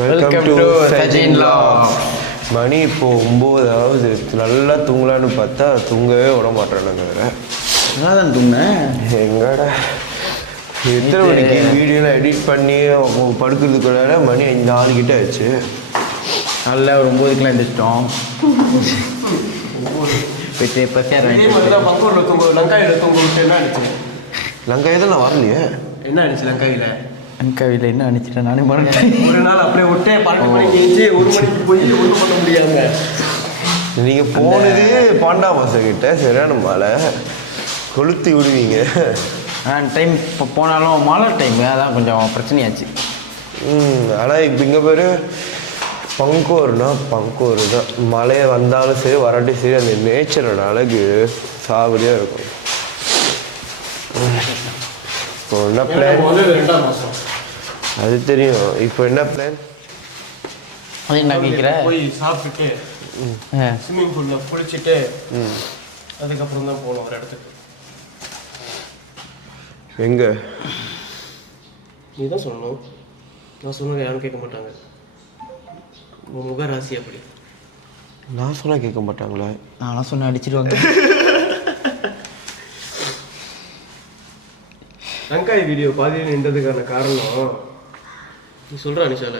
Welcome to Sajin vlogs. மணி இப்போ 9 ஆகுது. நல்லா தூங்கலான்னு பார்த்தா தூங்கவே விட மாட்டேறானுங்க. வேற நல்லா தான் தூங்கினேன். எங்கடா எத்தனை மணிக்கு வீடியோலாம் எடிட் பண்ணி படுக்கிறதுக்குள்ள மணி 4 கிட்ட ஆயிடுச்சு. நல்லா ஒரு 9க்குலாம் எழுந்திரிச்சிட்டோம். லங்காய் தான் நான் வரலையே. என்ன ஆனிச்சு லங்காயில்? லங்காவில் என்ன அனுப்பிச்சிட்டேன் நானே மறந்துட்டேன். ஒரு நாள் அப்படியே விட்டே 12 மணிக்கு எழுந்து 1 மணிக்கு போய் ஒன்றும் பண்ண முடியாதுங்க. நீங்கள் போனது பாண்டா மாஸ்டர் கிட்ட சரியான மழை கொளுத்தி விடுவீங்க. டைம் இப்போ போனாலும் மழை டைமு அதான் கொஞ்சம் பிரச்சனையாச்சு. ஆனால் இப்போ இங்கே பேர் பங்கோர்னா பங்கோர் தான். மழையை வந்தாலும் சரி வராட்டி சரி அந்த நேச்சரோட அழகு சாவடியாக இருக்கும். இப்போ என்ன பிளான்? 2ஆம் மாதம் அது தெரியும். இப்போ என்ன பிளான்? அது என்ன கேட்குறேன்? போய் சாப்பிட்டுட்டு ஸ்விம்மிங் பூலில் குளிச்சுட்டு அதுக்கப்புறம் தான் போகணும் ஒரு இடத்துக்கு. எங்கே? நீ தான் சொல்லணும். நான் சொன்னது யாரும் கேட்க மாட்டாங்க. உன் முகராசி அப்படி. நான் சொன்னால் கேட்க மாட்டாங்களா? நான்லாம் சொன்ன அடிச்சிடுவாங்க. லங்காய் வீடியோ பாதியில் நின்றதுக்கான காரணம் நீ சொல்கிற அனிஷால.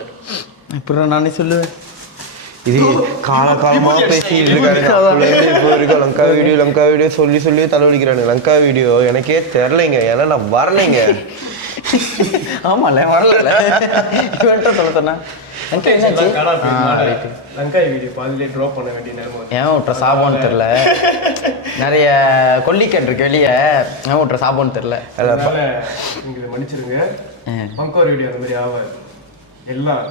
அப்புறம் நானே சொல்லுவேன். இது காலகாலமாக பேசிட்டு இருக்காங்க. இப்போ இருக்க லங்கா வீடியோ சொல்லி சொல்லி தலைவலிக்கிறாங்க. லங்கா வீடியோ எனக்கே தெரிலைங்க. ஏன்னா நான் வரலைங்க. ஆமாம்ல வரல சொல்ல சொன்னா லங்காய் வீடியோ பாதியிலே ட்ராப் பண்ண வேண்டிய நேரம். ஏன் விட்டுற சாப்பான்னு தெரில. நிறைய கொல்லிக்கட்டு இருக்கு வெளியே. ஏன் விட்டுற சாப்பான்னு தெரில. அதனால நீங்க மன்னிச்சிருங்க. பங்கோர் வீடியோ அந்த மாதிரி ஆகாது. எல்லாம்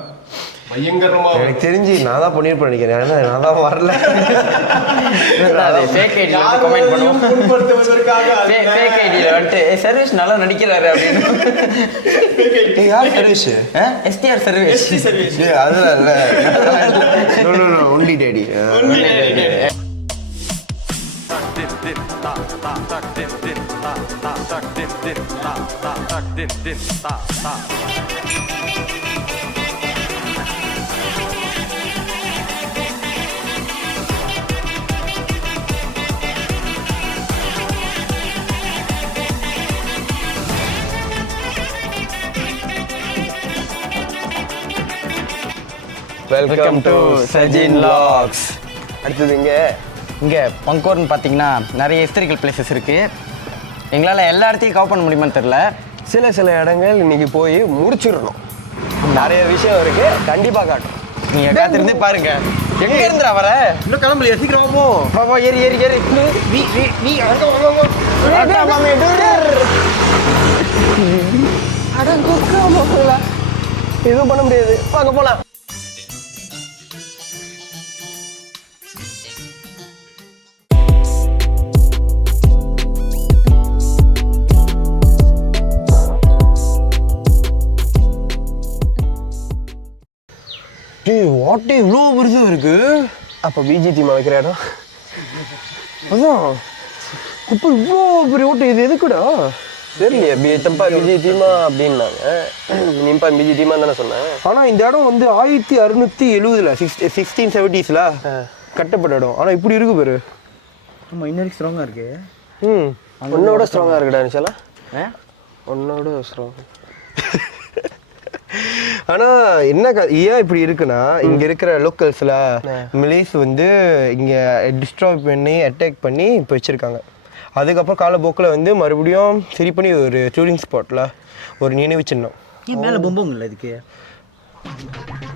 பயங்கரமா எனக்கு தெரிஞ்சு நான் தான் பண்ணியிருப்பேன் நினைக்கிறேன். ஏன்னா நான் தான் வரல. ஃபேக் ஐடியில் வந்து கமெண்ட் பண்ணுவோம். ஃபேக் ஐடியில் வந்துட்டு சர்வீஸ் நல்லா நடிக்கிறாரு அப்படின்னு. யார் சர்வீஸ்? STR service. அதெல்லாம் இல்லை. Only daddy. Welcome to Sajin vlogs. அடுத்தது இங்கே பங்கோர்னு பார்த்தீங்கன்னா நிறைய ஹிஸ்டாரிக்கல் பிளேசஸ் இருக்குது. எங்களால் எல்லா இடத்தையும் கவர் பண்ண முடியுமான்னு தெரில. சில இடங்கள் இன்னைக்கு போய் முடிச்சிடணும். நிறைய விஷயம் இருக்கு, கண்டிப்பாக காட்டும். நீங்கள் காத்திருந்தே பாருங்க. எங்கே இருந்துடா வர? இன்னும் கிளம்பலையா? சீக்கிரமா போ. பாப்பா ஏறி ஏறி ஏறி எதுவும் பண்ண முடியாது. வாங்க போலாம். வாட்டே இவ்வளோ பெருசாக இருக்கு. அப்போ பிஜி தீமா வைக்கிற இடம் அதான். இப்போ இவ்வளோ பெரிய ஓட்டு இது எதுக்குடா தெரியலையே. தம்பா பிஜி தீமா அப்படின்னாங்க. நீப்பா பிஜி தீமா தானே சொன்னேன். ஆனால் இந்த இடம் வந்து 1670 1670s கட்டப்பட்ட இடம். ஆனால் இப்படி இருக்கு பேரு. ஆமாம், இன்னொரு ஸ்ட்ராங்காக இருக்கு. உன்னோட ஸ்ட்ராங்காக இருக்குடா நினச்சாலா? உன்னோட ஸ்ட்ராங். ஆனால் என்ன ஏன் இப்படி இருக்குன்னா, இங்கே இருக்கிற லோக்கல்ஸில் மிலிஸ் வந்து இங்கே டிஸ்ட்ராய் பண்ணி அட்டாக் பண்ணி இப்போ வச்சுருக்காங்க. அதுக்கப்புறம் காலப்போக்கில் வந்து மறுபடியும் சரி பண்ணி ஒரு டூரிங் ஸ்பாட்டில் ஒரு நினைவு சின்னம். ஏன் மேலே பொம்புங்கள இதுக்கு?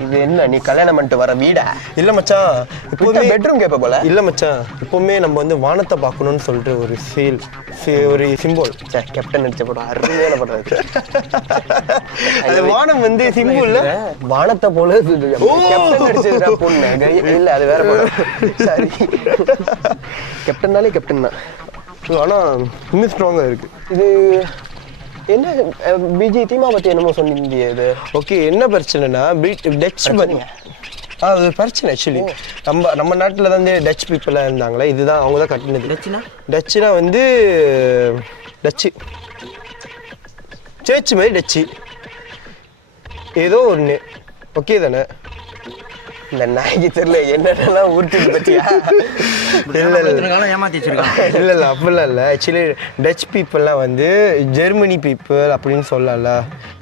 இது என்ன நீ கல்யாணம் பண்ணிட்டு வர வீடா? இல்லை மச்சான், இப்போவுமே பெட்ரூம் கேட்ப போல. இல்லை மச்சான், இப்போவுமே நம்ம வந்து வானத்தை பார்க்கணும்னு சொல்லிட்டு ஒரு ஒரு சிம்போல். கேப்டன் நடிச்ச படம் அருமையான படம் இருக்கு. அது வானம் வந்து சிம்பிள் வானத்தை போல. கேப்டன் நடிச்சதுடா பொண்ணு. இல்லை அது வேற படம். சரி, கேப்டன்னாலே கேப்டன் தான். ஆனால் இன்னும் ஸ்ட்ராங்காக இருக்கு. இது என்ன பிஜி தீமா பற்றி என்னமோ சொன்னீங்க. இது ஓகே. என்ன பிரச்சனைனா டச் பண்ணி அது பிரச்சனை. ஆக்சுவலி நம்ம நாட்டில் தான் வந்து டச் பீப்புளாக இருந்தாங்களே, இதுதான் அவங்க தான் கட்டினது. டச்சுனா வந்து டச்சு சேர்ச் மாதிரி டச்சு ஏதோ ஒன்று ஓகே தானே? இந்த நாய்க்கு தெரியல என்னென்னலாம் ஊர்த்துட்டு பத்தியா. ஏமாத்தி வச்சிருக்காங்க. இல்லை அப்படிலாம் இல்லை. ஆக்சுவலி டச் பீப்புளெலாம் வந்து ஜெர்மனி பீப்புள் அப்படின்னு சொல்லல.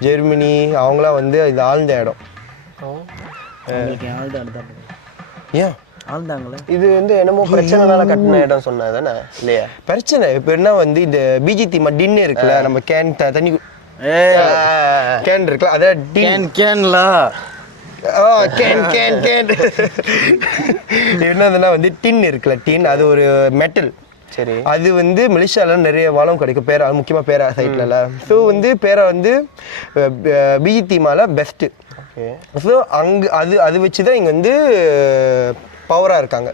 ஜெர்மனி அவங்களாம் வந்து இது ஆழ்ந்த இடம். ஏன் ஆழ்ந்தாங்களே? இது வந்து என்னமோ பிரச்சனைனால கட்டின இடம் சொன்னது தானே இல்லையா? பிரச்சனை இப்போ என்ன வந்து இந்த பிஜிடி டின்னு இருக்குல்ல, நம்ம கேன் தண்ணி கேன் இருக்குல்ல, அதான் டின் கேன்லா கேன் என்னதுன்னா வந்து டின் இருக்குல்ல, டின் அது ஒரு மெட்டல். சரி. அது வந்து மலேசியால நிறைய வளம் கிடைக்கும் பேரா, முக்கியமாக பேரா சைட்லல. ஸோ வந்து பேரா வந்து பிஜிடி மாலை பெஸ்ட்டு. ஓகே. ஸோ அங்கே அது வச்சு தான் இங்கே வந்து பவராக இருக்காங்க.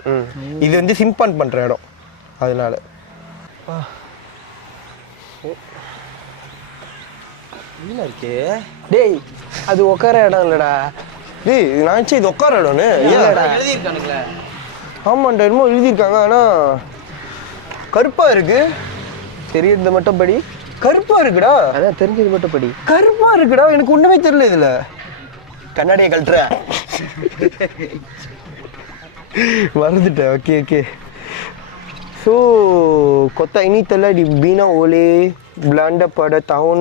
இது வந்து சிம்பான் பண்ணுற இடம், அதனால. இருக்கு. டேய் அது உட்கார இடம் இல்லடா. டேய் நான் நினச்சேன் இது உட்கார இடம்னு. எழுதியிருக்கானுங்களே. ஆமாண்டா, என்னமோ எழுதியிருக்காங்க, ஆனால் கருப்பாக இருக்கு. தெரியறது மட்டும் படி. கருப்பாக இருக்குடா. அதான் தெரிஞ்சது மட்டும் படி. கருப்பாக இருக்குடா, எனக்கு ஒன்றுமே தெரியல இதில். கண்ணாடியை கழட்டுற. மறந்துட்டேன். Okay okay. So, kota ini telah dibina oleh Belanda pada tahun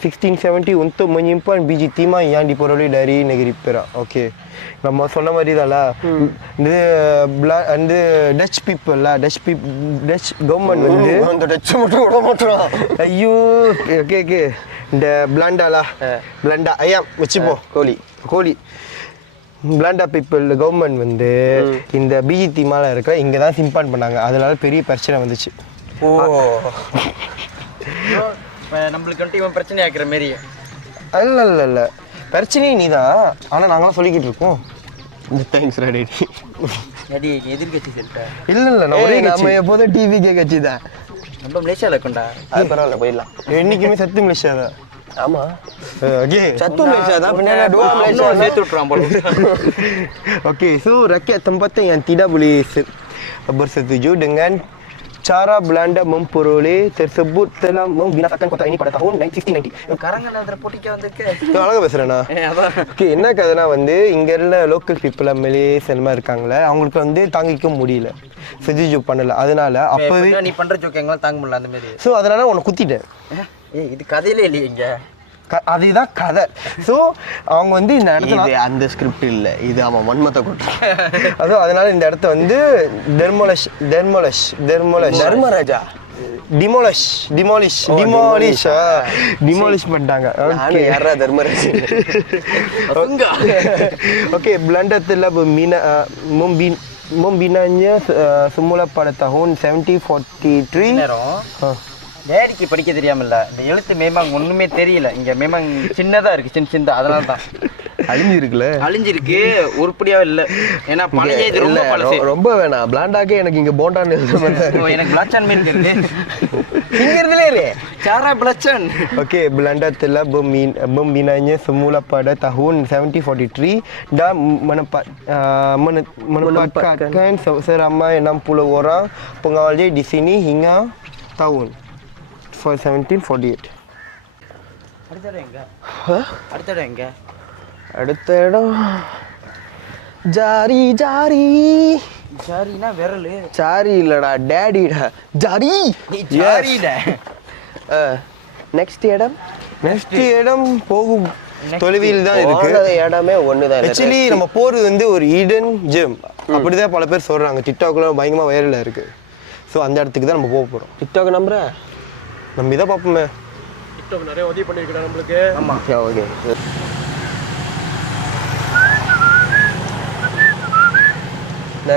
1670 untuk menyimpan biji timah yang diperoleh dari negeri Perak. Okey. நம்ம சொன்ன மாதிரி தான் இந்த டச் பீப்புள் டச் கவர்மெண்ட் வந்து அந்த டச் மட்டும் விட மாட்டோம். ஐயோ ஓகே ஓகே இந்த பிளாண்டா ஐயாம் வச்சுப்போம் கோழி பிளாண்டா பீப்புள் கவர்மெண்ட் வந்து இந்த பிஜிடி மாலை இருக்கிற இங்கே தான் சிம்பான் பண்ணாங்க. அதனால பெரிய பிரச்சனை வந்துச்சு. ஓ நம்மளுக்கு வந்துட்டு இவன் பிரச்சனை ஆக்குற மாரி. இல்லை பிரச்சனையே நீ தான், ஆனால் நாங்களாம் சொல்லிக்கிட்டு இருக்கோம். Thanks ready. அடி நீ எதிர்கட்சி சொல்லிட்ட. இல்லை நம்ம எப்போதும் டிவிக்கே கட்சி தான். நம்ம மலேசியாவில் இருக்கோண்டா. அது பரவாயில்ல போயிடலாம். என்றைக்குமே சத்து மலேசியா தான். ஆமா ஓகே சத்து மலேசியா தான். பின்னாடி dua Malaysia சேர்த்து விட்டுறான் போல. Okey, so rakyat tempatan yang tidak boleh bersetuju dengan cara Belanda memperoleh tersebut telah membinasakan kota ini pada tahun 1690. கரங்கநாதர் போட்டிக்கு வந்திருக்கு. அழகாக பேசுகிறேண்ணா. அதான். ஓகே, என்ன கதைனா வந்து இங்கே இருந்த லோக்கல் பீப்புளாக மலேஸ் அந்த மாதிரி இருக்காங்களே, அவங்களுக்கு வந்து தாங்கிக்க முடியல, செஜிஜு பண்ணலை. அதனால அப்போவே நீ பண்ற ஜோக் எங்களாம் தாங்க முடியல அந்த மாதிரி. ஸோ அதனால உன்னை குத்திட்டேன். ஏய் இது கதையிலே இல்லையே இங்க. அதுதான் கதை. ஸோ அவங்க வந்து இந்த இடத்துல இது அந்த ஸ்கிரிப்ட் இல்லை, இது அவன் மன்மத்தை கொண்டு. அதுவும் அதனால இந்த இடத்த வந்து தர்மராஜா டிமாலிஷ் பண்ணிட்டாங்க. ஓகே யாரா Dharmaraj? Okay, Belanda telah membinanya semula pada tahun 1743. நேரம் டேடிக்கு படிக்க தெரியாம இல்ல, இந்த எழுத்து மேமாங் ஒண்ணுமே தெரியல. இங்க மேமாங் சின்னதா இருக்கு, சின்ன அதனால தான் அழிஞ்சிருக்கு, உருப்படியா இல்ல. ஏன்னா பழைய இது ரொம்ப பழசு. ரொம்ப வேணாம் பிளாண்டாக்கே எனக்கு இங்க போண்டான்னு எனக்கு பிளாச்சான் மீன் தெரியுது. இங்க இருந்தே சாரா பிளாச்சான். Okey, Belanda telah membinanya semula pada tahun 1743 dan menempatkan seramai 60 orang pengawalnya di sini hingga tahun 1748. அடுத்த இடம் எங்க? அடுத்த இடம் ஜாரி ஜாரினா விரலு. சாரி இல்லடா டேடிடா ஜாரி. ஜாரிடா. நெக்ஸ்ட் இடம் போகும் தொலைவில் தான் இருக்கு. இடமே ஒண்ணுதான். ஆக்சுவலி நம்ம போறது வந்து ஒரு ஈடன் ஜெம் அப்படிதான் பல பேர் சொல்றாங்க. டிக்டாக்ல பயங்கரமா வைரலா இருக்கு. ஸோ அந்த இடத்துக்கு தான் நம்ம போக போறோம். டிக்டாக் நம்புற நம்ம இதை பார்ப்போமே. டிக்டாக் நிறைய உதவி பண்ணிருக்கா நம்மளுக்கு. ஆமா ஓகே.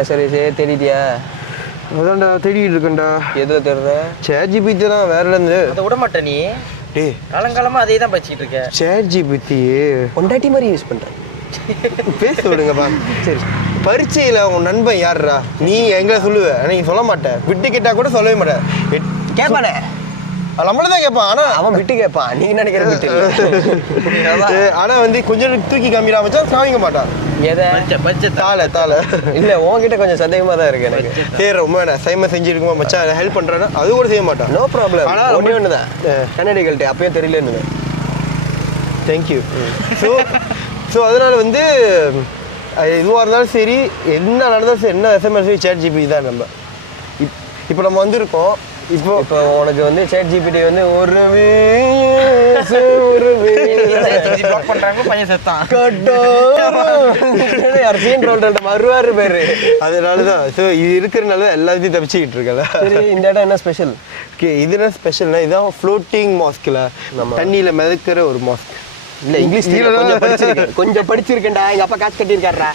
சரி தேடிட்டியா? அதான்டா தேடிட்டு இருக்கேன்டா. எதுல தேடுற? ChatGPT தான் வேற இருந்து. அதை விட மாட்டேன் நீ. டேய் காலங்காலமா அதே தான் படிச்சுட்டு இருக்க. ChatGPT பொண்டாட்டி மாதிரி யூஸ் பண்றேன். பேச விடுங்கப்பா. சரி, பரீட்சையில் உன் நண்பன் யாருடா? நீ எங்களை சொல்லுவ, நீ சொல்ல மாட்டேன். விட்டு கேட்டா கூட சொல்லவே மாட்டேன். கேட்பானே, நம்மள தான் கேட்பான். ஆனா அவன் விட்டு கேட்பான், நீங்க நினைக்கிற விட்டு. ஆனா வந்து கொஞ்சம் தூக்கி காமிடா வச்சா சாமிக்க மாட்டான். எதை? தாள இல்ல உன்கிட்ட கொஞ்சம் சந்தேகமா தான் இருக்கு எனக்கு. சரி, ரொம்ப சைம செஞ்சிருக்குமா மச்சான், ஹெல்ப் பண்றேன்னா அது கூட செய்ய மாட்டான். No problem. ஆனா ஒண்ணே ஒண்ணுதான், கன்னடிகள்கிட்ட அப்பயே தெரியலன்னு. தேங்க்யூ. ஸோ ஸோ அதனால் வந்து எதுவாக இருந்தாலும் சரி, என்ன நடந்தாலும் சரி, என்ன எஸ்எம்எஸ் ChatGPT தான். நம்ம இப்போ நம்ம வந்திருக்கோம். இப்போ உனக்கு வந்து ChatGPT வந்து பண்றாங்க, பையன் செத்தான் வருவாரு பேரு. அதனாலதான் ஸோ இது இருக்கிறனால எல்லாத்தையும் தப்பிச்சுக்கிட்டு இருக்கல. இந்த இடம் என்ன ஸ்பெஷல்? இது என்ன ஸ்பெஷல்னா, இதுதான் ஃப்ளோட்டிங் மாஸ்க்ல நம்ம தண்ணியில மிதக்கிற ஒரு மாஸ்க். இல்ல இங்கிலீஷ் கொஞ்சம் படிச்சிருக்கேன்டா, எங்க அப்பா காசு கட்டியிருக்காரா.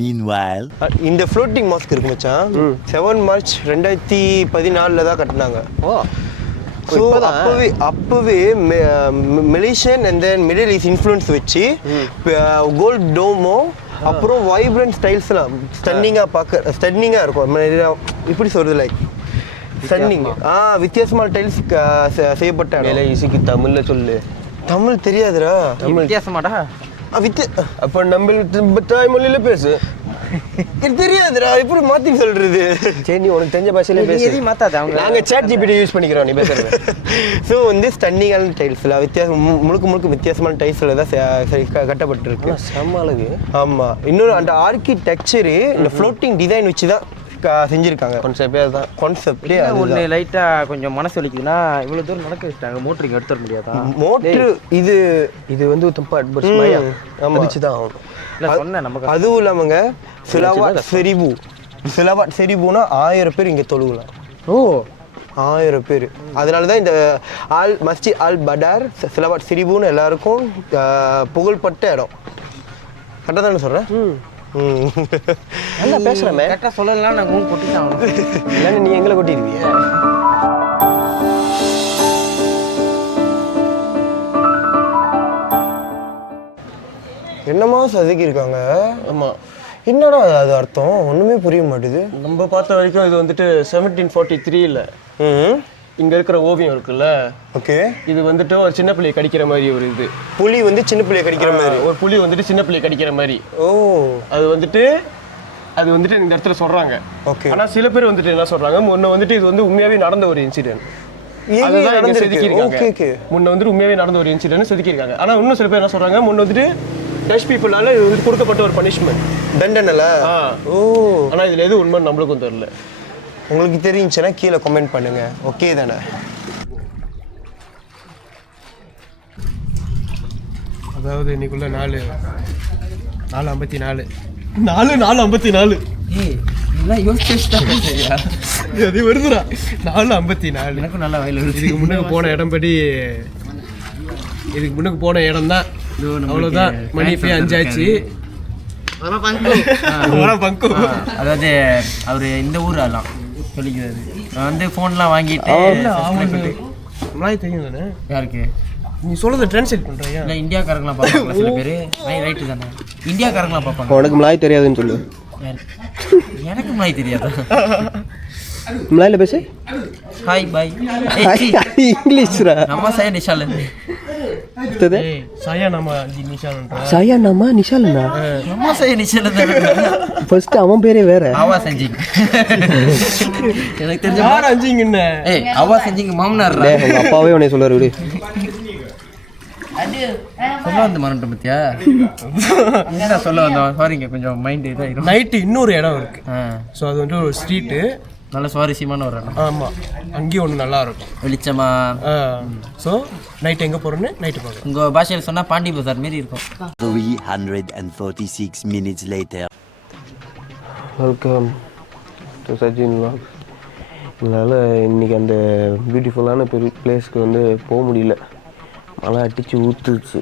Meanwhile, இந்த ஃப்ளோட்டிங் மாஸ்க் இருக்கு மச்சான், 7 மார்ச் 2014 தான் கட்டினாங்க. ஸோ அப்போவே Malaysian and then Middle East influence வச்சு கோல்ட் டோமோ, அப்புறம் வைப்ரண்ட் ஸ்டைல்ஸ்லாம் ஸ்டன்னிங்காக இருக்கும். இப்படி சொல்கிறது லைக் ஸ்டன்னிங். வித்தியாசமான டைல்ஸ் செய்யப்பட்ட இசைக்கு தமிழில் சொல்லு. தமிழ் தெரியாதுடா. தமிழ் வித்தியாசமாடா. அப்போ நம்ம தாய்மொழியில பேசு. தெரியாதுடா, எப்படி மாத்தி சொல்றது? சரி, நீ உனக்கு தெரிஞ்ச பாஷையில பேசு. எதையும் மாத்தாத, அவங்க நாங்க ChatGPT யூஸ் பண்ணிக்கிறோம், நீ பேசுறது. ஸோ வந்து ஸ்டன்னிங்கான டைல்ஸ்ல முழுக்க வித்தியாசமான டைல்ஸ்ல தான் கட்டப்பட்டிருக்கு. செம்ம அழகு. ஆமா, இன்னொரு அந்த ஆர்கிடெக்சரு இந்த ஃப்ளோட்டிங் டிசைன் வச்சு தான் செஞ்சிருக்காங்க. கான்செப்டே ஒன்று லைட்டா கொஞ்சம் மனசு வலிக்குதுன்னா இவ்வளவு தூரம் நடக்க வச்சுட்டாங்க. மோட்டரிங் எடுத்து வர முடியாதா? மோட்ரு இது வந்து தும்பா அடிச்சுதான் ஆகணும். அதுவும் இல்லாமங்க சிலவாட் செரிபுனா 1000 பேர் இங்க தொழுகலாம். 1000 பேர். அதனாலதான் இந்த மஸ்ஜித் அல் படார் சிலவாட் செரிபுன்னு எல்லாருக்கும் புகழ்பட்ட இடம். கரெக்டாக தானே சொல்றேன்? நல்லா பேசுறமே. கரெக்டாக சொல்லலாம். நான் மூணு கொட்டிட்டாங்க. இல்லைன்னு நீ எங்களை கொட்டிடுவீங்க. என்னமா சதுக்கி இருக்காங்க? ஆமா, என்னடா அது அர்த்தம்? ஒண்ணுமே புரிய மாட்டேது. நம்ம பார்த்த வரைக்கும் இது வந்துட்டு 1743 இங்க இருக்கிற ஓவியம் இருக்குல்ல. ஓகே. இது வந்துட்டு ஒரு சின்ன பிள்ளையை கடிக்கிற மாதிரி ஒரு இது. புலி வந்து சின்ன பிள்ளையை கடிக்கிற மாதிரி. ஒரு புலி வந்துட்டு சின்ன பிள்ளையை கடிக்கிற மாதிரி. ஓ. அது வந்துட்டு இந்த இடத்துல சொல்றாங்க. ஓகே. ஆனா சில பேர் வந்துட்டு என்ன சொல்றாங்க, முன்ன வந்துட்டு இது வந்து உண்மையாவே நடந்த ஒரு இன்சிடென்ட். அதுதான் இங்க செதுக்கியிருக்காங்க. முன்ன வந்துட்டு உண்மையாவே நடந்த ஒரு இன்சிடென்ட் செதுக்கியிருக்காங்க. ஆனா இன்னும் சில பேர் என்ன சொல்றாங்க, முன்ன வந்துட்டு டச் பீப்புளால இது வந்து கொடுக்கப்பட்ட ஒரு பனிஷ்மெண்ட், தண்டனைல. ஓ. ஆனா இதுல எது உண்மை நம்மளுக்கும் தெரியல. உங்களுக்கு தெரிஞ்சுன்னா கீழே கமெண்ட் பண்ணுங்க. ஓகே தானே? அதாவது இன்னைக்குள்ள 4:54 4:54 அது வருதுடா. 4:54 எனக்கும் நல்லா வயல் வருது. இதுக்கு முன்னாடி போன இடம்படி இதுக்கு முன்னுக்கு போன இடம் தான். அவ்வளோதான். மணி இப்போ 5 ஆச்சு. அதாவது அவர் இந்த ஊர் ஆகலாம் சொல்லிக்கிறாரு. வந்து ஃபோன்லாம் வாங்கிட்டு மலாய் தெரியும் தானே? யாருக்கு? நீ சொல்றதை ட்ரான்ஸ்லேட் பண்ணுறியா? இல்லை, இந்தியாக்காரங்களாம் பார்ப்பாங்க சில பேர். ரைட்டு தானே, இந்தியாக்காரங்களாம் பார்ப்பாங்க. உனக்கு மலாய் தெரியாதுன்னு சொல்லு. எனக்கு மலாய் தெரியாதா? மலாயில பேசு. Hi bye. இங்கிலீஷ்ரா. நம்ம சைடு நிஷால் சாயா நாம நிஷால்ன்றா. சாயா நாம நிஷால்னா. நம்ம சைடு நிஷால் தான். ஃபர்ஸ்ட் அவன் பேரே வேற. அவா செஞ்சிங். எனக்கு தெரிஞ்ச யார் அஞ்சிங் என்ன? ஏய், அவா செஞ்சிங் மாமனார். உங்க அப்பாவே உன்னை சொல்றாரு விடு. சொல்ல வந்து மறந்துட்டேன் பத்தியா? என்ன சொல்ல வந்தோம்? சாரிங்க, கொஞ்சம் மைண்ட் இதாயிரும். நைட்டு இன்னொரு இடம் இருக்கு. ஸோ அது வந்து ஒரு ஸ்ட்ரீட்டு, நல்ல சுவாரஸ்யமான ஒரு இடம். ஆமாம், அங்கேயும் ஒன்று நல்லா இருக்கும், வெளிச்சமா. ஸோ நைட் எங்கே போகிறோன்னு நைட்டு பார்க்கலாம். உங்கள் பாஷையில் சொன்னால் பாண்டி பஜார் மாரி இருக்கும். 346 minutes later. Welcome to Sajin vlog. என்னால் இன்றைக்கி அந்த பியூட்டிஃபுல்லான பெரிய பிளேஸ்க்கு வந்து போக முடியல. மழை அடித்து ஊற்றுச்சு.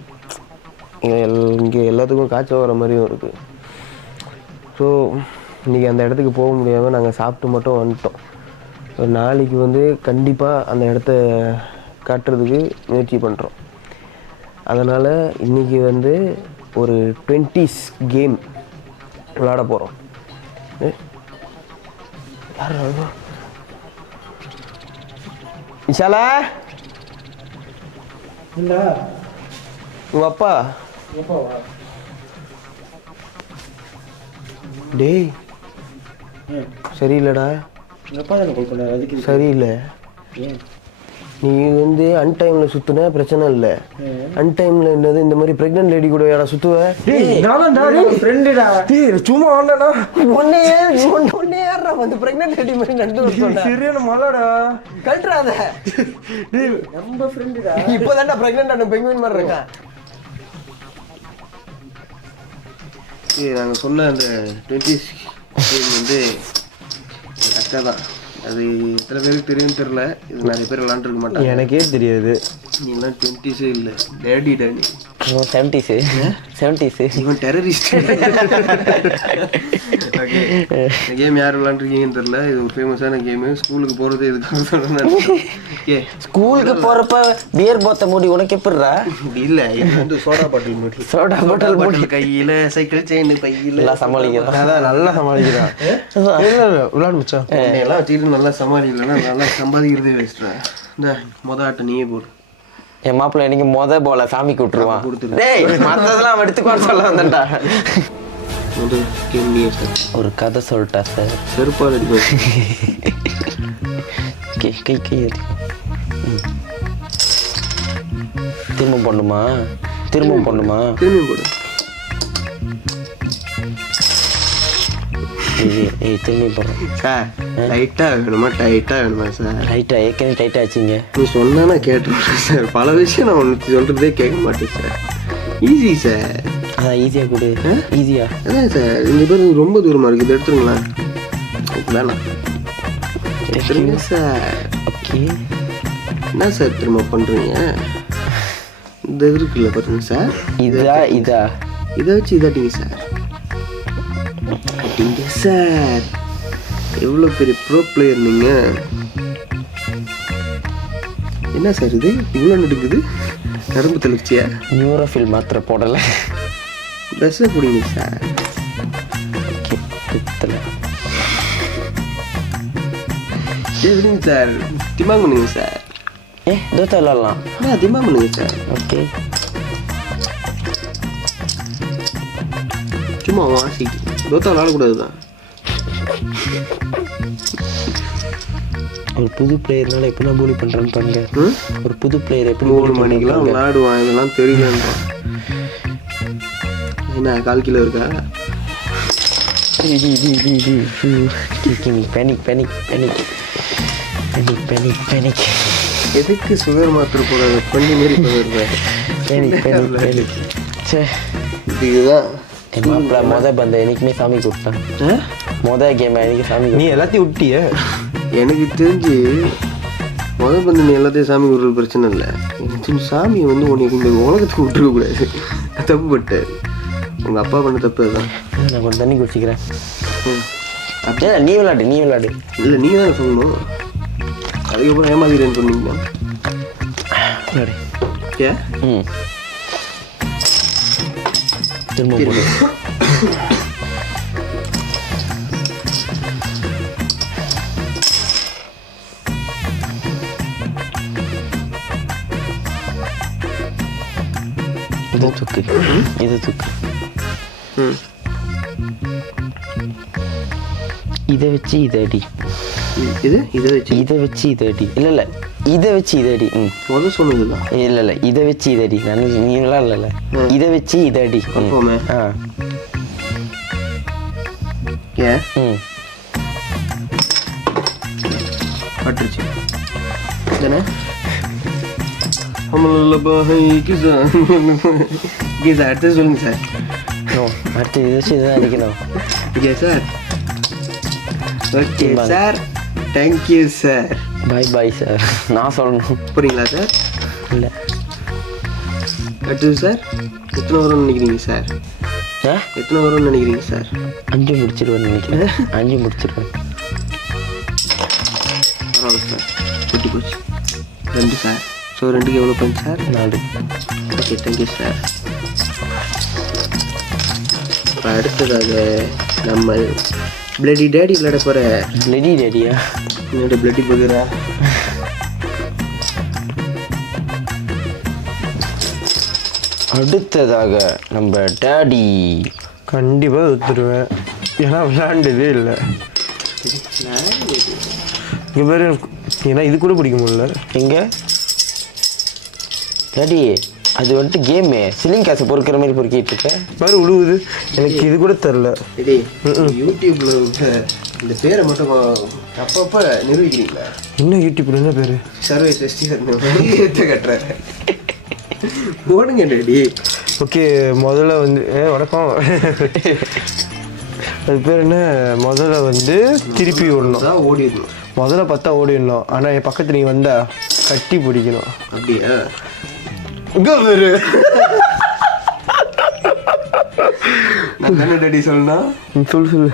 இங்கே எல்லாத்துக்கும் காய்ச்சல் வர மாதிரியும் இருக்குது. ஸோ இன்றைக்கி அந்த இடத்துக்கு போக முடியாமல் நாங்கள் சாப்பிட்டு மட்டும் வந்துட்டோம். நாளைக்கு வந்து கண்டிப்பாக அந்த இடத்த காட்டுறதுக்கு முயற்சி பண்ணுறோம். அதனால் இன்றைக்கி வந்து ஒரு 20s கேம் விளாட போகிறோம். விஷாலா, உங்கள் அப்பா டேய் சரியில்லைடா. சரியில்லை. நீ வந்து அன்டைம்ல சுத்துனா பிரச்சனை இல்லை. அன்டைம்ல என்னது இந்த மாதிரி பிரெக்னன்ட் லேடி கூட யாரா சுத்துவ? ஃப்ரெண்டுடா. சும்மா ஆனா ஒன்னே யாரா வந்து பிரெக்னன்ட் லேடி மாதிரி நடந்து சரியான மலடா. கல்றாத. நம்ம ஃப்ரெண்டுடா. இப்போதான்டா பிரெக்னன்ட் ஆன பெங்குவின் மாதிரி இருக்கா. நாங்கள் சொன்ன அந்த 20s வந்து அக்கா தான். அது எத்தனை பேருக்கு தெரியும்னு தெரியல. இது நிறைய பேர் விளாண்டுருக்க மாட்டாங்க. எனக்கே தெரியாது. நீலாம் 20s இல்லை, டேடி டாடி. 70s இவன் டெரரிஸ்ட். இந்த கேம் யார் விளாண்டுருக்கீங்கன்னு தெரியல. இது ஒரு ஃபேமஸான கேமு. ஸ்கூலுக்கு போகிறது இதுக்காக சொல்கிறேன். ஸ்கூலுக்கு போறப்ப பியர் போத்த மூடி உனக்கு எப்படிடா? இல்லை, இது வந்து சோடா பாட்டில் மூடி. சோடா பாட்டில் கையில் சைக்கிள் செயின் பையில் எல்லாம் சமாளிக்கிறான். அதான் நல்லா சமாளிக்கிறான். விளாடு மச்சான். எல்லாம் வச்சுக்கிட்டு நல்லா சமாளிக்கலன்னா நல்லா சம்பாதிக்கிறதே வேஸ்ட்றேன். இந்த மொதல் ஆட்டை நீயே போடு. என் மாப்பிள்ள எனக்கு போல சாமி கூட்டுருவான். கொடுத்துரு. டேய் மற்றதெல்லாம் எடுத்துக்கோன்னு சொல்ல வந்தேன்டா. முதல் கேம் நீயே சார். ஒரு கதை சொல்லிட்டா சார். செருப்பால் அடிப்பேன். கை திரும்ப பண்ணுமா? திரும்பி போடு. ஏய் திரும்பி போடுறேன் சார். லைட்டாக வேணுமா டைட்டாக வேணுமா சார்? ரைட்டா ஏற்கனவே டைட்டாக ஆச்சுங்க. நீ சொன்னா நான் கேட்டுருக்கேன் சார். பல விஷயம் நான் உனக்கு சொல்கிறதே கேட்க மாட்டேன் சார். Easy sir. அதான் ஈஸியாக கொடு. ஈஸியா? அதான் சார். இந்த பேர் ரொம்ப தூரமாக இருக்குது. இது எடுத்துருங்களேன். வேணாம் எடுத்துருங்க சார். ஓகே. என்ன சார் திரும்ப பண்ணுறீங்க? இந்த இருக்குல்ல பாருங்க சார். இதா இதை வச்சு இதாட்டிங்க சார். அட்டிங்க சார். எவ்வளோ பெரிய ப்ரோ பிளேயர் நீங்கள். என்ன சார் இது இவ்வளோ நடுக்குது? நரம்பு தளர்ச்சியா? நியூரோஃபில் மாத்திரை போடலை. ட்ரெஸ்ஸை பிடிங்க சார். ஓகே குத்தலை. எப்படிங்க சார்? திமாங் பண்ணுங்க சார். தோத்தா விளாட்லாம். திமாங் பண்ணுங்க சார். ஓகே. சும்மா வாசிக்கு. தோத்தா விளாடக்கூடாது தான். ஒரு புது பிளேயர்னால எப்படி நான் பூலி பண்ணுறேன்னு பாருங்க. ஒரு புது பிளேயர் எப்படி 3 மணிக்கெலாம் விளாடுவான். இதெல்லாம் தெரியலன்றான். என்ன 1/4 கிலோ இருக்கா? பேனிக். எதுக்கு சுகர் மாத்திரை போடாத பண்ணி மாரி போடுறேன். இதுதான் என் மாப்பிள்ள மொதல் பந்த எனக்குமே சாமி கூப்பிட்டான். மொதல் கேம் எனக்கு சாமி. நீ எல்லாத்தையும் விட்டிய? எனக்கு தெரிஞ்சு முதல் பந்து நீ எல்லாத்தையும் சாமி விடுறது பிரச்சனை இல்லை. எனக்கு தெரிஞ்சு சாமியை வந்து உனக்கு இந்த உலகத்துக்கு விட்டுருக்கக்கூடாது. தப்புப்பட்ட உங்கள் அப்பா பண்ண தப்பு அதுதான். நான் கொஞ்சம் தண்ணி குடிச்சிக்கிறேன். நீ விளாடு. இல்லை நீங்கள் தானே சொல்லணும். அதுக்கப்புறம் ஏமாதிரேன்னு சொன்னீங்கன்னா திரும்ப போடு. இது தூக்கு. இதை வச்சு இதை அடி. இதை வச்சு இதை அடி. இல்லை இதை வச்சு இதை அடி. முதல் சொன்னதுல இல்லை இதை வச்சு இதை அடி. நீலாம் இல்லைல்ல இதை வச்சு இதை அடி. பட்டுருச்சு தானே? அடுத்தது சொல்லுங்க சார். அடுத்து இதை வச்சு இதான் அடிக்கணும். Okay sir. Okay sir. Thank you sir. Bye sir. நான் சொல்லணும் போறீங்களா சார்? இல்லை. அடுத்தது சார். எத்தனை வரும்னு நினைக்கிறீங்க சார்? எத்தனை வரும்னு நினைக்கிறீங்க சார்? 5 முடிச்சிருவேன்னு நினைக்கிறேன். 5 முடிச்சிருவேன். பரவாயில்ல சார். வெட்டி போச்சு. 2 சார். ஸோ 2க்கு எவ்வளோ point sir? 4. Okay thank you sir. இப்போ அடுத்ததாக நம்ம பிளடி டேடி விளையாட போகிற. பிளடி டேடியா? என்னோட பிளடி பகுரா. அடுத்ததாக நம்ம டேடி. கண்டிப்பாக ஒத்துருவேன். ஏன்னா விளையாண்டதே இல்லை. இங்கே பேர் ஏன்னா இது கூட பிடிக்க முடியல. எங்கே ரெடி அது வந்துட்டு கேமு சிலிங் காசு பொறுக்கிற மாதிரி பொறுக்கிட்டு இருக்கேன் மாதிரி உழுவுது எனக்கு இது கூட தெரில. யூடியூப்ல இந்த பேரை மட்டும் அப்பப்போ நிரூபிக்கிறீங்களா? இன்னும் யூடியூப்ல என்ன பேர்? சர்வீஸ் ரெஸ்டிகர் கட்டுறாரு ஓடுங்க ரெடி. ஓகே முதல்ல வந்து வணக்கம். அது பேர் என்ன? முதல்ல வந்து திருப்பி ஓடணும். ஓடிடணும். முதல்ல பார்த்தா ஓடிடணும். ஆனால் என் பக்கத்து நீ வந்தா கட்டி பிடிக்கணும். அப்படியா? இங்கே பேரு என்ன டேடி சொல்லணும்னா சொல்லு.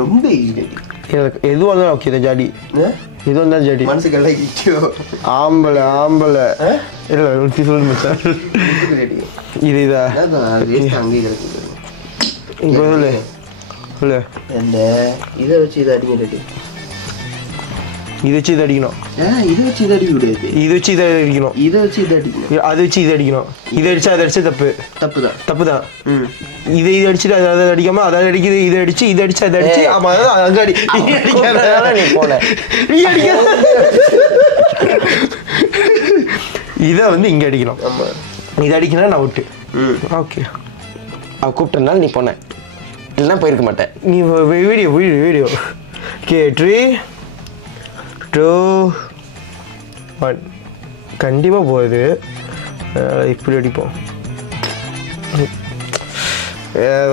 ரொம்ப ஈஸி. எனக்கு எதுவாக இருந்தாலும் ஓகே தான் ஜாடி. எதுவாக இருந்தாலும் ஜாடி. மனசுக்கு எல்லாம் கிட்டியோ ஆம்பளை இல்லை ஒருத்தி சொல்லு மச்சான். இது இதா அங்கே கிடக்குது. இப்போ சொல்லு சொல்லு. என்ன இதை வச்சு இதை அடிங்க ரெடி. இதை வச்சு இதை அடிக்கணும். இதை வச்சு இதை அடிக்க முடியாது. இதை வச்சு இதை அடிக்கணும். இதை வச்சு இதை அடிக்கணும். அதை வச்சு இதை அடிக்கணும். இதை அடிச்சா அதை அடிச்சா தப்பு. தப்பு தான். இதை அடிச்சுட்டு அதை அடிக்காம அதை அடிக்குது. இதை அடிச்சு இதை அடிச்சு அதை அடிச்சு ஆமா அங்க அடி. நீ போன நீ அடிக்க இதை வந்து இங்க அடிக்கணும். இதை அடிக்கணும் நான் விட்டு. ஓகே அவ கூப்பிட்டனால நீ போன இல்லைன்னா போயிருக்க மாட்டேன். நீ வீடியோ ஓகே 3 2 1 கண்டிப்பாக போகுது. இப்படி அடிப்போம்.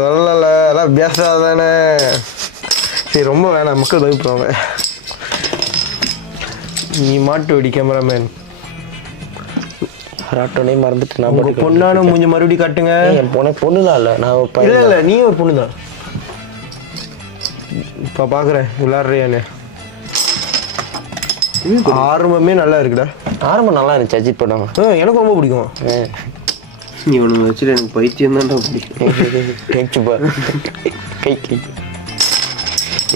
வரல அதான் பேசாதானே. சரி ரொம்ப வேணாம், மக்கள் பயப்படுவாங்க. நீ மாட்டு வெடி கேமராமேன். ராட்டோனே மறந்துட்டு நான் உங்கள் பொண்ணான மூஞ்சி மறுபடியும் காட்டுங்க. என் பொண்ணுலாம் இல்லை நான் இல்லை நீ ஒரு பொண்ணு தான். இப்போ பார்க்குறேன் விளாட்றியான்னு. ஆரம்பமே நல்லா இருக்குடா. ஆரம்பம் நல்லா இருந்துச்சு அஜித் படம். எனக்கு ரொம்ப பிடிக்கும். நீ ஒன்று வச்சுட்டு எனக்கு பைத்தியம் தான்டா பிடிக்கும். கை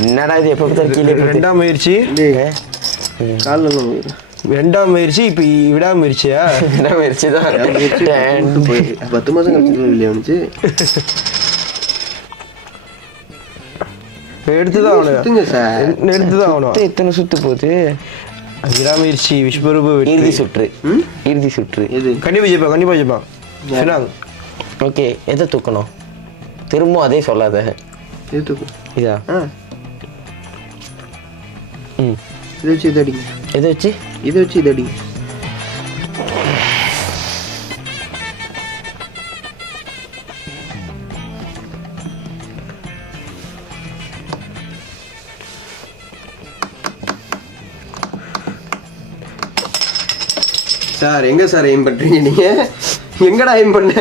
என்னடா இது எப்போ கீழே ரெண்டாம் முயற்சி. காலில் ரெண்டாம் முயற்சி. இப்போ விடாமுயற்சியா? விடாமுயற்சி தான். 10 மாதம் கழிச்சு இல்லையா வந்துச்சு. எடுத்துதான் ஆகணும் சார். எடுத்துதான் ஆகணும். எத்தனை சுத்து போகுது? விடாமுயற்சி விஸ்வரூப இறுதி சுற்று. இறுதி சுற்று எது? கண்டிப்பாக ஜெயிப்பான். சொன்னாங்க. ஓகே எதை தூக்கணும்? திரும்ப அதே சொல்லாத. எது தூக்கு? இதா இதை வச்சு இதை அடிங்க. எதை வச்சு? இதை வச்சு இதை அடிங்க. சார் எங்க சார் எய்ம் பண்றீங்க நீங்க? எங்கடா எய்ம் பண்ண?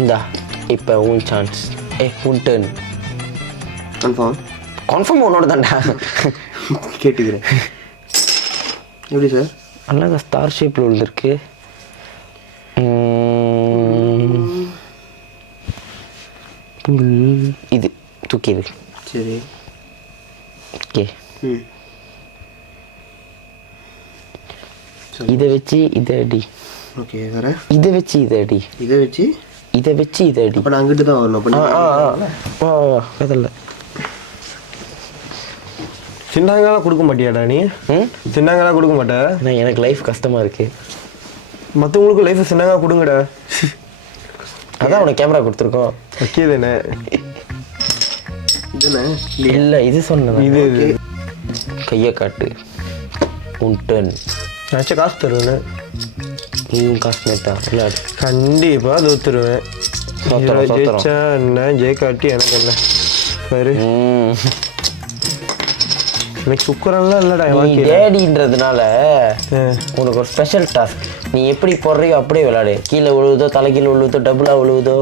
இந்தா இப்போ உன் சான்ஸ். உன் டர்ன். கன்ஃபார்ம் உன்னோட தான்டா. கேட்டுக்கிறேன். எப்படி சார்? அழகா ஸ்டார் ஷேப்பில் விழுந்திருக்கு. இது தூக்கிடு. சரி ஓகே. இதை வச்சு இதை அடி. ஓகே வேற? இதை வச்சு இதை அடி. இதை வச்சு இதை வச்சு இதை அடி. அப்போ நான் அங்கிட்டு தான் வரணும். அதில் சின்னாங்கெல்லாம் கொடுக்க மாட்டியாடா நீ? சின்னாங்கெல்லாம் கொடுக்க மாட்டா? நான் எனக்கு லைஃப் கஷ்டமாக இருக்கு. மற்றவங்களுக்கு லைஃப் சின்னாங்க கொடுங்கடா. அதான் உனக்கு கேமரா கொடுத்துருக்கோம். ஓகே தானே? இதுதானே? இல்லை இது சொன்னேன். இது கையை காட்டு. உன் டர்ன். நினச்சா காசு தருவேன். நீயும் காசு மேட்டா விளையாடு. கண்டிப்பாக தோத்துருவேன். சோத்துறோம். ஜெயிச்சா என்ன ஜெயிக்காட்டி எனக்கு என்ன பாரு. எனக்கு சுக்கரெல்லாம் இல்லைடா. நீ டேடின்றதுனால உனக்கு ஒரு ஸ்பெஷல் டாஸ்க். நீ எப்படி போடுறியோ அப்படியே விளையாடு. கீழே விழுவுதோ தலை கீழே விழுவுதோ டபுளாக விழுவுதோ.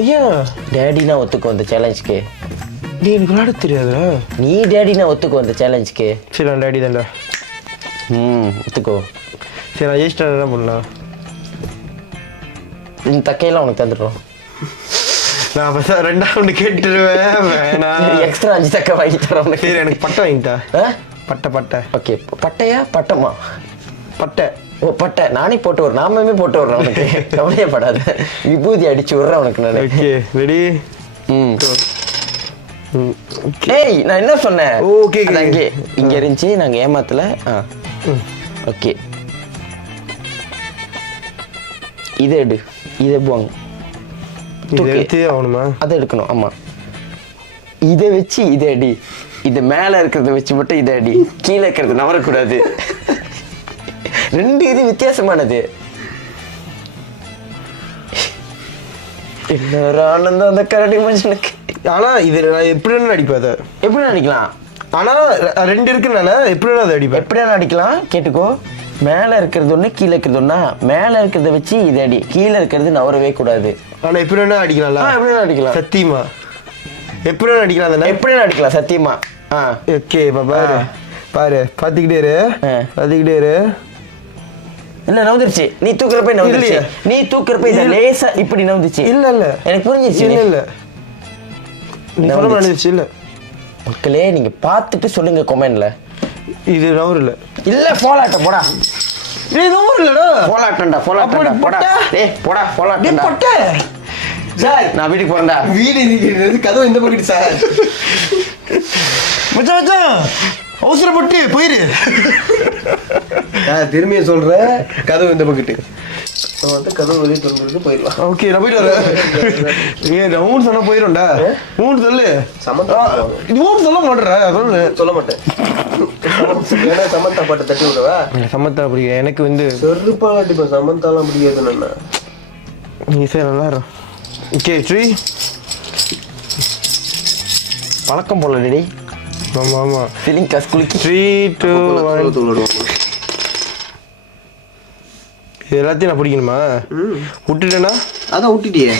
ஐயா டேடினா ஒத்துக்கோ அந்த சேலஞ்சுக்கு. நீ எனக்கு விளையாட தெரியாதுடா. நீ டேடினா ஒத்துக்கோ அந்த சேலஞ்சுக்கு. சரி நான் டேடி தான்டா. ஒத்துக்கோ. சரி நான் ஜெயிச்சிட்டா என்ன பண்ணலாம்? இந்த தக்கையெல்லாம் உனக்கு தந்துடுறோம். நான் அப்போ ரெண்டாவது கேட்டுருவேன். வேணாம் எக்ஸ்ட்ரா 5 தக்கை வாங்கி தரோம். சரி எனக்கு பட்டை வாங்கிட்டா. பட்டை. ஓகே பட்டையா பட்டமா? பட்டை ஓ பட்டை நானே போட்டு விடுறேன், நாமமே போட்டு விடுறேன் உனக்கு, கவலையப்படாத. விபூதி அடிச்சு விடுறேன் உனக்கு நான். Okay ready. ஏய் நான் என்ன சொன்னேன்? ஓகே அங்கே இங்க இருந்துச்சு, நாங்க ஏமாத்தல. ஓகே இதை எடு, இதை போங்க, எடுத்தே ஆகணுமா? அதை எடுக்கணும். ஆமா இதை வச்சு இதை அடி, இது மேல இருக்கிறத வச்சு மட்டும் இதை அடி, கீழே இருக்கிறது நவரக்கூடாது. ரெண்டு இது வித்தியாசமானது. இன்னொரு ஆனந்தம் அந்த கரடி மனுஷனுக்கு. ஆனா இது நான் எப்படி வேணா அடிப்பேன் அதை. எப்படி அடிக்கலாம்? ஆனா ரெண்டு இருக்குனால எப்படி வேணா அதை அடிப்பேன். எப்படி அடிக்கலாம் கேட்டுக்கோ. மேல இருக்கிறது ஒண்ணு, கீழே இருக்கிறது ஒண்ணா. மேல இருக்கிறத வச்சு இதை அடி, கீழே இருக்கிறது நவரவே கூடாது. ஆனா எப்படி வேணா அடிக்கலாம்ல? எப்படி வேணா அடிக்கலாம். சத்தியமா எப்படி வேணா அடிக்கலாம் தானே? எப்படி வேணா அடிக்கலாம் சத்தியமா. ஓகே பாரு பாரு, பாத்துக்கிட்டே இரு, பாத்துக்கிட்டே இரு. இல்ல நவுந்துருச்சு, நீ தூக்குறப்ப நவுந்துருச்சு, நீ தூக்குறப்ப இத லேசா இப்படி நவுந்துச்சு. இல்ல இல்ல எனக்கு புரிஞ்சிச்சு. இல்ல இல்ல நீ சொல்ல நடந்துச்சு. இல்ல மக்களே நீங்க பார்த்துட்டு சொல்லுங்க கமெண்ட்ல. இது நவுறு இல்ல. இல்ல போலாட்டம் போடா. டேய் நவுறு இல்லடா. போலாட்டம்டா போலாட்டம்டா போடா. டேய் போடா போலாட்டம்டா. டேய் பொட்ட. சார் நான் வீட்டுக்கு போறேன்டா. வீடு நிக்கிறது கதவு இந்த பக்கத்து சார். மச்சான் மச்சான் அவசரப்பட்டு போயிரு. திரும்பிய சொல்றேன், கதவு இந்த பக்கத்து வந்து கதவு வெளியே திறந்து போயிடலாம். ஓகே நான் போயிட்டு வரேன். ஏ நான் ஊன் சொன்னா போயிடும்டா. ஊன் சொல்லு. இது ஊன் சொல்ல மாட்டேறா. சொல்லு. சொல்ல மாட்டேன். ஏன்னா சமந்தா பாட்டை தட்டி விடுவா. சமந்தா பிடிக்கும் எனக்கு வந்து செருப்பால் அடிப்பேன். சமந்தாலாம் பிடிக்காது. நான் நீ சார் நல்லா இருக்கும். ஓகே 3 பழக்கம் போல டேடி. ஆமா ஆமா ஃபீலிங் கிளாஸ் குளிக்கி 3 2 1 எல்லாத்தையும் நான் பிடிக்கணுமா? விட்டுட்டேன்னா அதான் விட்டுட்டியே.